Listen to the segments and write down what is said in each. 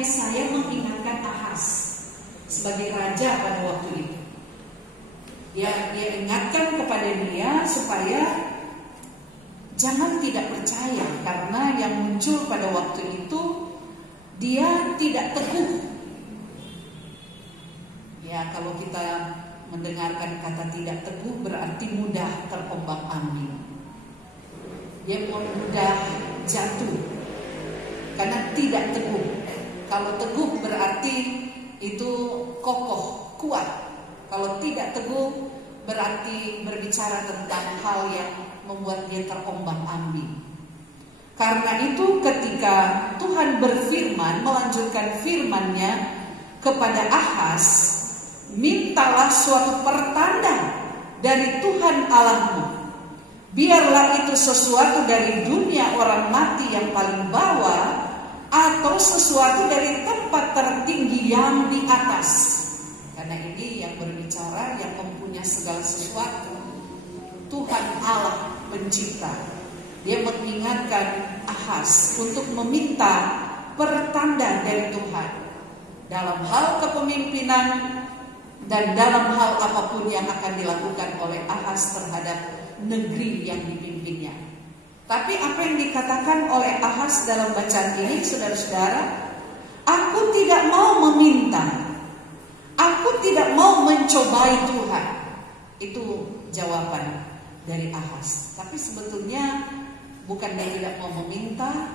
Yesaya mengingatkan Ahaz sebagai raja pada waktu itu. Dia ingatkan kepada dia supaya jangan tidak percaya, karena yang muncul pada waktu itu dia tidak teguh. Ya, kalau kita mendengarkan kata tidak teguh berarti mudah terombang-ambing. Dia mudah jatuh karena tidak teguh. Kalau teguh berarti itu kokoh, kuat. Kalau tidak teguh berarti berbicara tentang hal yang membuat dia terombang-ambing. Karena itu ketika Tuhan berfirman, melanjutkan firman-Nya kepada Ahaz, mintalah suatu pertanda dari Tuhan Allahmu. Biarlah itu sesuatu dari dunia orang mati yang paling bawah, atau sesuatu dari tempat tertinggi yang di atas. Karena ini yang berbicara, yang mempunyai segala sesuatu, Tuhan Allah pencipta. Dia mengingatkan Ahaz untuk meminta pertanda dari Tuhan dalam hal kepemimpinan dan dalam hal apapun yang akan dilakukan oleh Ahaz terhadap negeri yang dipimpinnya. Tapi apa yang dikatakan oleh Ahaz dalam bacaan ini, saudara-saudara, aku tidak mau meminta, aku tidak mau mencobai Tuhan. Itu jawaban dari Ahaz. Tapi sebetulnya bukan dia tidak mau meminta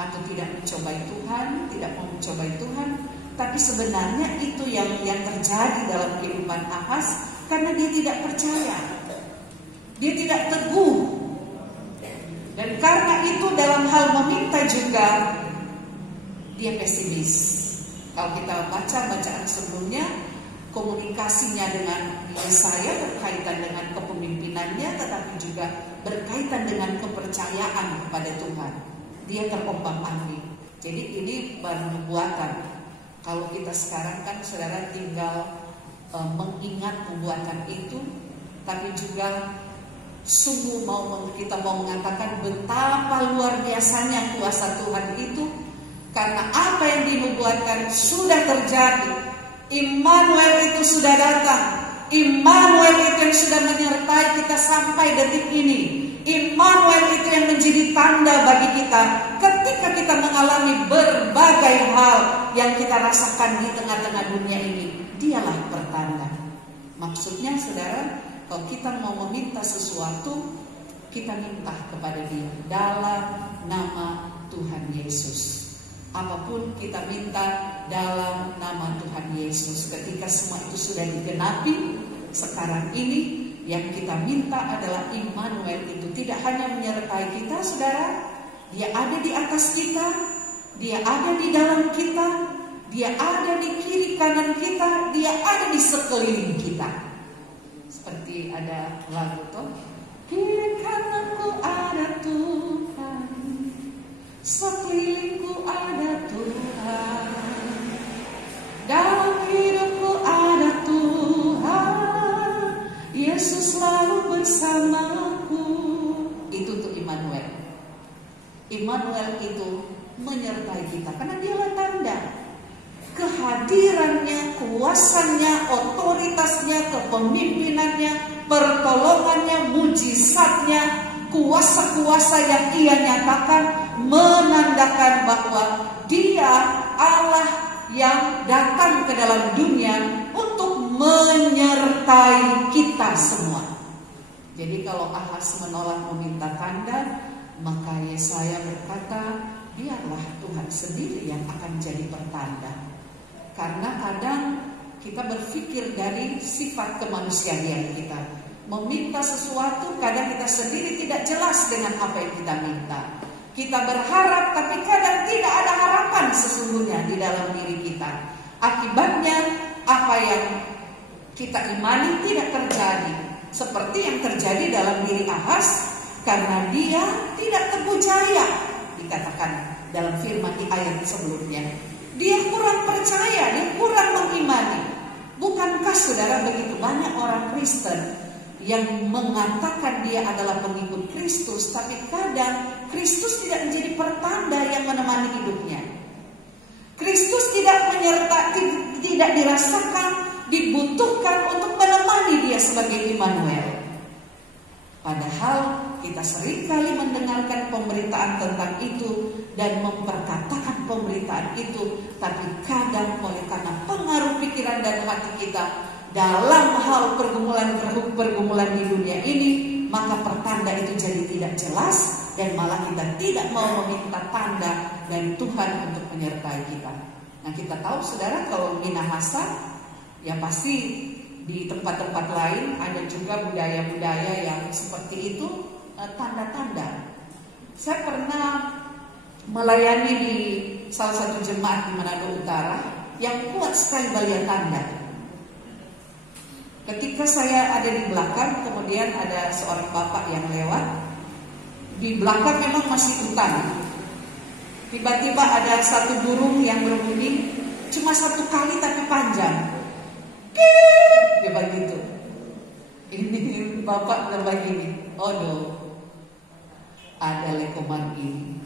atau tidak mencobai Tuhan, tidak mau mencobai Tuhan, tapi sebenarnya itu yang terjadi dalam kehidupan Ahaz, karena dia tidak percaya, dia tidak teguh. Dan karena itu dalam hal meminta juga dia pesimis. Kalau kita baca bacaan sebelumnya, komunikasinya dengan Yesaya berkaitan dengan kepemimpinannya, tetapi juga berkaitan dengan kepercayaan kepada Tuhan. Dia terombang-ambing. Jadi ini baru nubuatan. Kalau kita sekarang kan saudara tinggal mengingat nubuatan itu, tapi juga sungguh kita mau mengatakan betapa luar biasanya kuasa Tuhan itu, karena apa yang dinubuatkan sudah terjadi. Immanuel itu sudah datang. Immanuel itu yang sudah menyertai kita sampai detik ini. Immanuel itu yang menjadi tanda bagi kita ketika kita mengalami berbagai hal yang kita rasakan di tengah-tengah dunia ini. Dialah pertanda. Maksudnya saudara, kalau kita mau meminta sesuatu, kita minta kepada Dia dalam nama Tuhan Yesus. Apapun kita minta dalam nama Tuhan Yesus. Ketika semua itu sudah digenapi, sekarang ini yang kita minta adalah Immanuel itu tidak hanya menyertai kita, saudara. Dia ada di atas kita, Dia ada di dalam kita, Dia ada di kiri kanan kita, Dia ada di sekeliling kita. Seperti ada lagu tuh, kiri kananku ada Tuhan, sekelilingku ada Tuhan, dalam hidupku ada Tuhan, Yesus selalu bersamaku. Itu tuh Immanuel. Immanuel itu menyertai kita karena Dialah tanda kehadirannya, kuasanya, otoritasnya, kepemimpinannya, pertolongannya, mujizatnya, kuasa-kuasa yang Ia nyatakan menandakan bahwa Dia Allah yang datang ke dalam dunia untuk menyertai kita semua. Jadi kalau Ahaz menolak meminta tanda, maka Yesaya berkata, biarlah Tuhan sendiri yang akan jadi pertanda. Karena kadang kita berpikir dari sifat kemanusiaan kita. Meminta sesuatu, kadang kita sendiri tidak jelas dengan apa yang kita minta. Kita berharap, tapi kadang tidak ada harapan sesungguhnya di dalam diri kita. Akibatnya, apa yang kita imani tidak terjadi. Seperti yang terjadi dalam diri Ahaz, karena dia tidak terpercaya. Dikatakan dalam firman di ayat sebelumnya. Dia kurang percaya, dia kurang mengimani. Bukankah saudara begitu banyak orang Kristen yang mengatakan dia adalah pengikut Kristus, tapi kadang Kristus tidak menjadi pertanda yang menemani hidupnya. Kristus tidak dirasakan, dibutuhkan untuk menemani dia sebagai Immanuel. Padahal kita seringkali mendengarkan pemberitaan tentang itu dan memperkatakan pemberitaan itu, tapi kadang oleh karena pengaruh pikiran dan hati kita dalam hal pergumulan di dunia ini, maka pertanda itu jadi tidak jelas dan malah kita tidak mau meminta tanda dari Tuhan untuk menyertai kita. Nah, kita tahu saudara, kalau Minahasa ya pasti di tempat-tempat lain ada juga budaya-budaya yang seperti itu, tanda-tanda. Saya pernah melayani di salah satu jemaat di Manado Utara yang kuat sekali balia tanda. Ketika saya ada di belakang, kemudian ada seorang bapak yang lewat. Di belakang memang masih hutan. Tiba-tiba ada satu burung yang berbunyi cuma satu kali tapi panjang. Dia begitu. Ini bapak berbagi, oh no, ada lekoman ini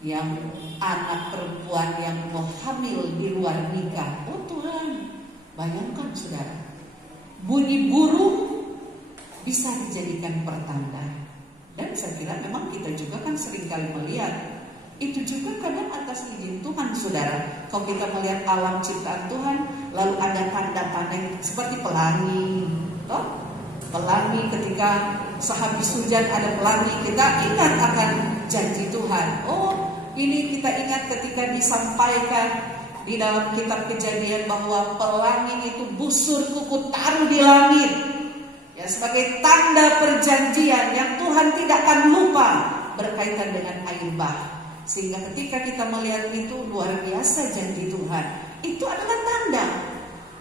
yang anak perempuan yang mau hamil di luar nikah. Oh Tuhan, bayangkan saudara, bunyi burung bisa dijadikan pertanda. Dan saya kira memang kita juga kan seringkali melihat itu juga kadang atas izin Tuhan, saudara. Kalau kita melihat alam ciptaan Tuhan, lalu ada tanda-tanda seperti pelangi, toh? Pelangi ketika sehabis hujan ada pelangi, kita ingat akan janji Tuhan. Oh, ini kita ingat ketika disampaikan di dalam kitab Kejadian bahwa pelangi itu busur kuku taruh di langit, ya, sebagai tanda perjanjian yang Tuhan tidak akan lupa berkaitan dengan air bah. Sehingga ketika kita melihat itu luar biasa janji Tuhan, itu adalah tanda.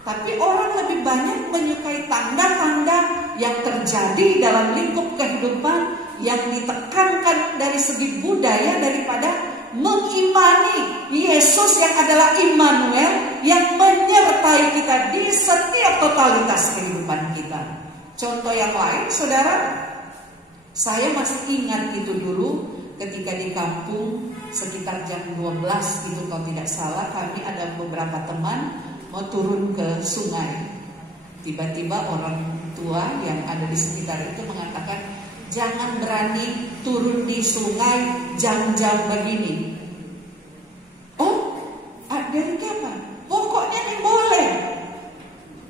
Tapi orang lebih banyak menyukai tanda-tanda yang terjadi dalam lingkup kehidupan yang ditekankan dari segi budaya daripada mengimani Yesus yang adalah Immanuel yang menyertai kita di setiap totalitas kehidupan kita. Contoh yang lain, saudara, saya masih ingat itu dulu ketika di kampung sekitar jam 12 itu kalau tidak salah, kami ada beberapa teman mau turun ke sungai. Tiba-tiba orang tua yang ada di sekitar itu mengatakan, jangan berani turun di sungai jam-jam begini. Oh, dari kapan? Pokoknya ini boleh.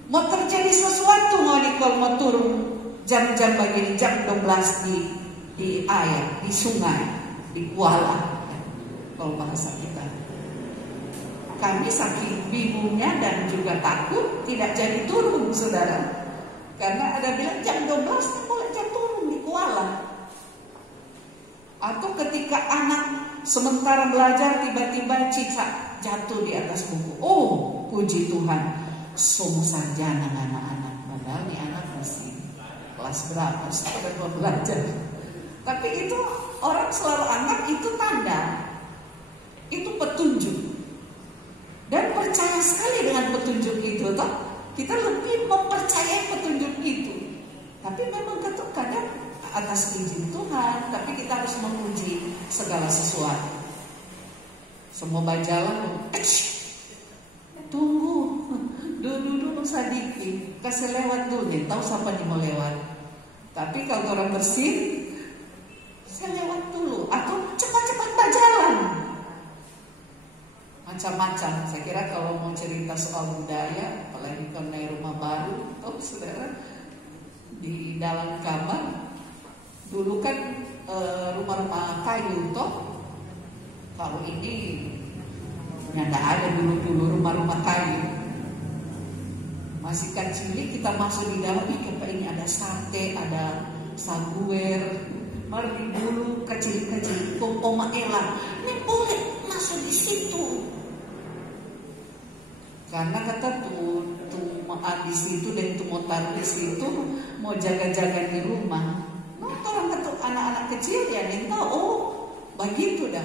Mau terjadi sesuatu mau turun jam-jam begini, jam 12 di air, di sungai, di kuala, kalau bahasa kita. Kami saking bingungnya dan juga takut tidak jadi turun, saudara. Karena ada bilang jam 12 boleh turun di kuala. Atau ketika anak sementara belajar tiba-tiba cicak jatuh di atas buku. Oh, puji Tuhan, semua sarjana anak-anak. Padahal ini anak masih kelas berapa, sudah mau belajar. Tapi itu orang selalu anggap itu tanda, itu petunjuk. Dan percaya sekali dengan petunjuk itu, toh kita lebih mempercayai petunjuk itu. Tapi memang kadang atas izin Tuhan, tapi kita harus memuji segala sesuatu. Semua berjalan, tunggu, dulu sadiki, kasih lewat dulu nih, tahu siapa nih mau lewat. Tapi kalau orang bersih, saya lewat dulu, atau cepat-cepat berjalan. Macam-macam. Saya kira kalau mau cerita soal budaya, apalagi kalau naik rumah baru, tahu saudara, di dalam kamar dulu kan rumah-rumah kayu, toh. Kalau ini tidak ada dulu rumah-rumah kayu. Masih kecil kita masuk di dalam, ini ada sate, ada saguer. Mari dulu kecil-kecil, Oma Ella, ini boleh masuk di situ. Karena kata tuh di situ dan tuh mau taruh di situ, mau jaga-jaga di rumah. Nah, orang kata anak-anak kecil ya minta, oh begitu dah.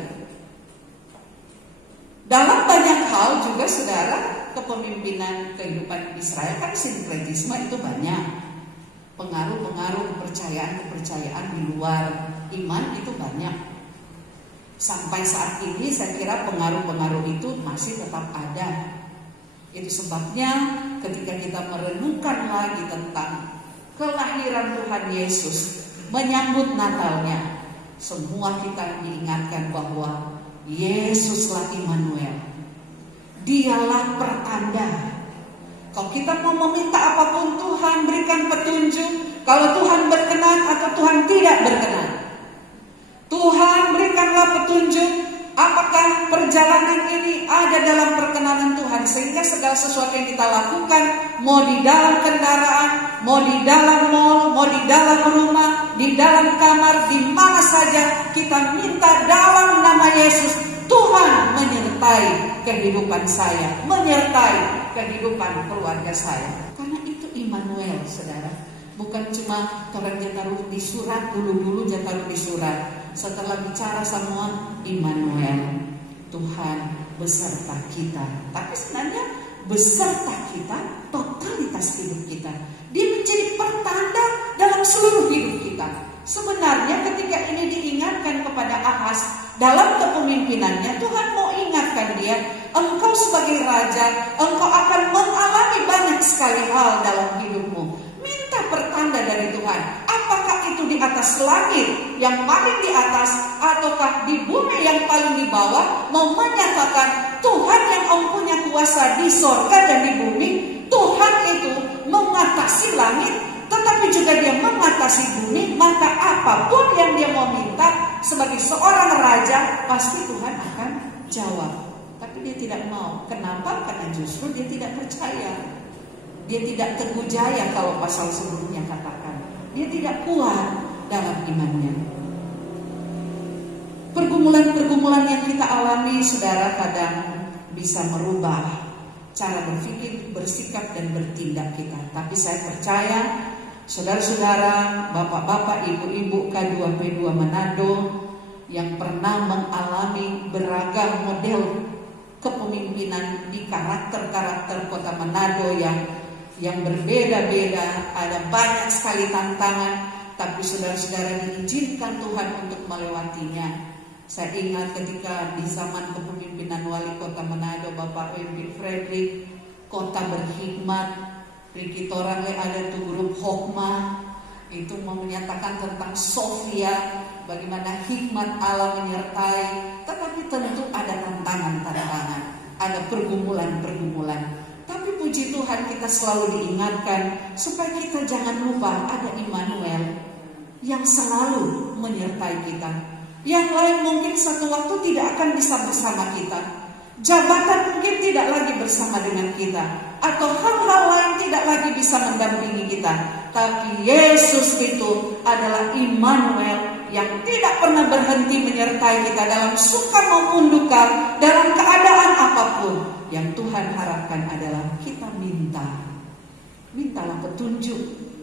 Dalam banyak hal juga saudara, kepemimpinan kehidupan Israel kan sinkretisme itu banyak. Pengaruh-pengaruh kepercayaan di luar iman itu banyak. Sampai saat ini saya kira pengaruh-pengaruh itu masih tetap ada. Itu sebabnya ketika kita merenungkan lagi tentang kelahiran Tuhan Yesus, menyambut Natalnya, semua kita diingatkan bahwa Yesuslah Immanuel. Dialah pertanda. Kalau kita mau meminta apapun, Tuhan berikan petunjuk. Kalau Tuhan berkenan atau Tuhan tidak berkenan, Tuhan berikanlah petunjuk. Apakah perjalanan ini ada dalam perkenanan Tuhan, sehingga segala sesuatu yang kita lakukan, mau di dalam kendaraan, mau di dalam mall, mau di dalam rumah, di dalam kamar, di mana saja, kita minta dalam nama Yesus, Tuhan menyertai kehidupan saya, menyertai kehidupan keluarga saya. Karena itu Immanuel, saudara. Bukan cuma orang dia taruh di surat, dulu dia taruh di surat. Setelah bicara semua, Immanuel, Tuhan beserta kita. Tapi sebenarnya beserta kita, totalitas hidup kita. Dia menjadi pertanda dalam seluruh hidup kita. Sebenarnya ketika ini diingatkan kepada Ahaz dalam kepemimpinannya, Tuhan mau ingatkan dia, engkau sebagai raja, engkau akan mengalami banyak sekali hal dalam hidupmu. Minta pertanda dari Tuhan. Apakah itu di atas langit yang paling di atas, ataukah di bumi yang paling di bawah, mau menyatakan Tuhan yang mempunyai kuasa di sorga dan di bumi. Tuhan itu mengatasi langit, tetapi juga dia mengatasi bumi. Maka apapun yang dia mau minta sebagai seorang raja, pasti Tuhan akan jawab. Tapi dia tidak mau. Kenapa? Karena justru dia tidak percaya. Dia tidak teguh jaya, kalau pasal sebelumnya katakan. Dia tidak kuat dalam imannya. Pergumulan-pergumulan yang kita alami, saudara, kadang bisa merubah cara berpikir, bersikap, dan bertindak kita. Tapi saya percaya, saudara-saudara, bapak-bapak, ibu-ibu K2P2 Manado yang pernah mengalami beragam model kepemimpinan di karakter-karakter kota Manado yang berbeda-beda, ada banyak sekali tantangan, tapi saudara-saudara diizinkan Tuhan untuk melewatinya. Saya ingat ketika di zaman kepemimpinan wali kota Manado, Bapak Wimpi Frederick, kota berhikmat, Riki Torangwe ada tuh grup Hokmah, itu mau menyatakan tentang Sofia, bagaimana hikmat Allah menyertai, tetapi tentu ada tantangan-tantangan, ada pergumulan-pergumulan. Tapi puji Tuhan kita selalu diingatkan supaya kita jangan lupa ada Immanuel yang selalu menyertai kita. Yang lain mungkin satu waktu tidak akan bisa bersama kita. Jabatan mungkin tidak lagi bersama dengan kita, atau hal-hal lain tidak lagi bisa mendampingi kita. Tapi Yesus itu adalah Immanuel yang tidak pernah berhenti menyertai kita dalam suka maupun duka, dalam keadaan apapun. Yang Tuhan harapkan adalah kita mintalah petunjuk.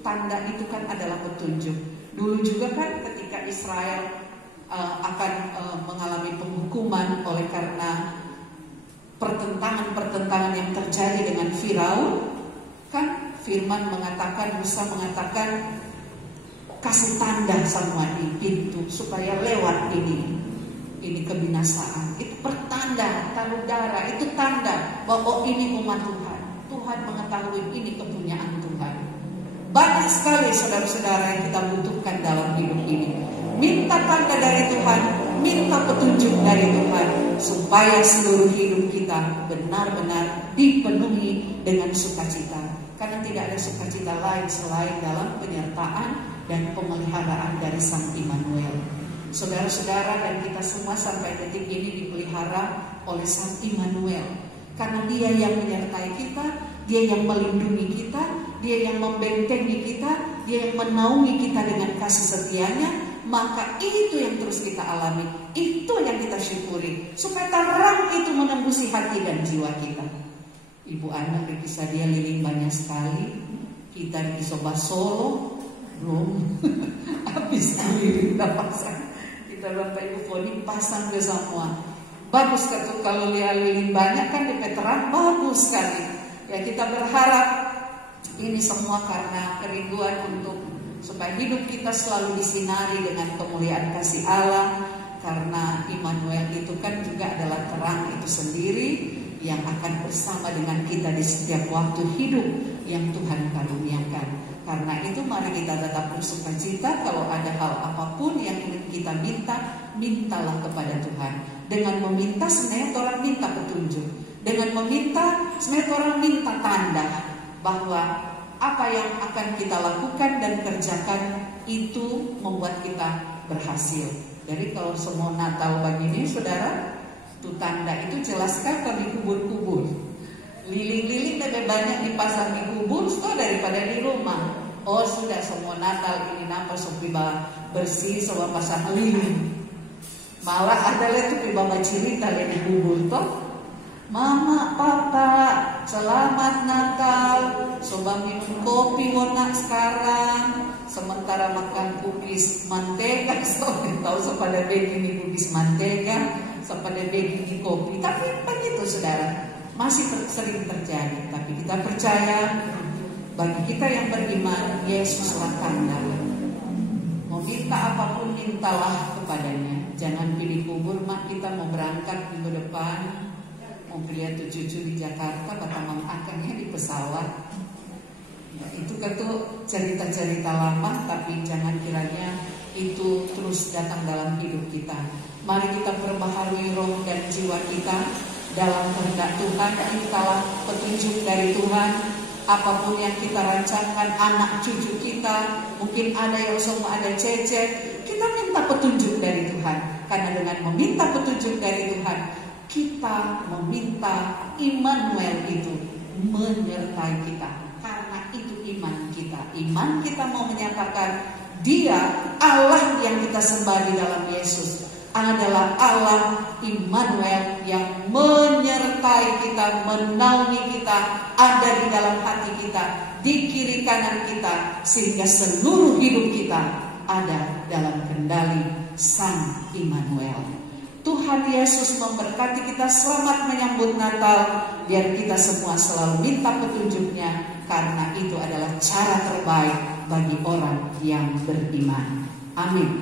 Tanda itu kan adalah petunjuk. Dulu juga kan ketika Israel akan mengalami penghukuman oleh karena pertentangan yang terjadi dengan Firaun, kan firman mengatakan, Musa mengatakan, kasih tanda semua di pintu supaya lewat ini kebinasaan. Itu pertanda, taruh darah, itu tanda bahwa ini umat Tuhan. Tuhan mengetahui ini kepunyaan Tuhan. Banyak sekali saudara-saudara yang kita butuhkan dalam hidup ini. Minta tanda dari Tuhan, minta petunjuk dari Tuhan, supaya seluruh hidup kita benar-benar dipenuhi dengan sukacita. Karena tidak ada sukacita lain selain dalam penyertaan dan pemeliharaan dari Sang Immanuel. Saudara-saudara dan kita semua sampai detik ini dipelihara oleh Sang Immanuel. Karena Dia yang menyertai kita, Dia yang melindungi kita, Dia yang membentengi kita, Dia yang menaungi kita dengan kasih setianya. Maka itu yang terus kita alami, itu yang kita syukuri, supaya terang itu menembusi hati dan jiwa kita. Ibu anak di kisah dia lilin banyak sekali. Kita di Sobat Solo belum habis lilin kita pasang. Kita Bapak Ibu Foni pasang ke semua. Bagus kalau lihat lilin banyak kan di veteran, bagus sekali. Ya kita berharap ini semua karena kerinduan untuk supaya hidup kita selalu disinari dengan kemuliaan kasih Allah. Karena Immanuel itu kan juga adalah terang itu sendiri. yang akan bersama dengan kita di setiap waktu hidup yang Tuhan karuniakan. Karena itu mari kita tetap bersukacita. Kalau ada hal apapun yang ingin kita minta, mintalah kepada Tuhan. Dengan meminta sebenarnya orang minta petunjuk. Dengan meminta sebenarnya orang minta tanda bahwa apa yang akan kita lakukan dan kerjakan itu membuat kita berhasil. Jadi kalau semua Natal begini saudara, itu tanda itu jelaskan kalau dikubur-kubur. Lilin-lilin lebih banyak dipasang di kubur daripada di rumah. Oh sudah semua Natal ini nampak sopiba bersih semua pasang lilin. Malah ada tuh piba cerita di kubur toh. Mama, papa, selamat Natal. Coba minum kopi warna sekarang. Sementara makan cookies mantega. Tahu sepada begini cookies mantega, sepada begini kopi. Tapi begitu saudara, masih sering terjadi. Tapi kita percaya, bagi kita yang beriman, Yesuslah tanda. Mau minta apapun mintalah kepadanya. Jangan pilih kubur, mak kita mau berangkat minggu depan. Mau lihat tuh cucu di Jakarta, kata Mam Akangnya di pesawat. Ya, itu kan tuh cerita-cerita lama, tapi jangan kiranya itu terus datang dalam hidup kita. Mari kita perbaharui roh dan jiwa kita dalam kehendak Tuhan. Mintalah petunjuk dari Tuhan. Apapun yang kita rancangkan, anak cucu kita, mungkin ada yang semua ada cecek, kita minta petunjuk dari Tuhan. Karena dengan meminta petunjuk dari Tuhan, kita meminta Immanuel itu menyertai kita. Karena itu iman kita. Iman kita mau menyatakan Dia Allah yang kita sembah di dalam Yesus adalah Allah Immanuel yang menyertai kita, menaungi kita, ada di dalam hati kita, di kiri kanan kita, sehingga seluruh hidup kita ada dalam kendali Sang Immanuel. Tuhan Yesus memberkati kita. Selamat menyambut Natal. Biar kita semua selalu minta petunjuknya, karena itu adalah cara terbaik bagi orang yang beriman. Amin.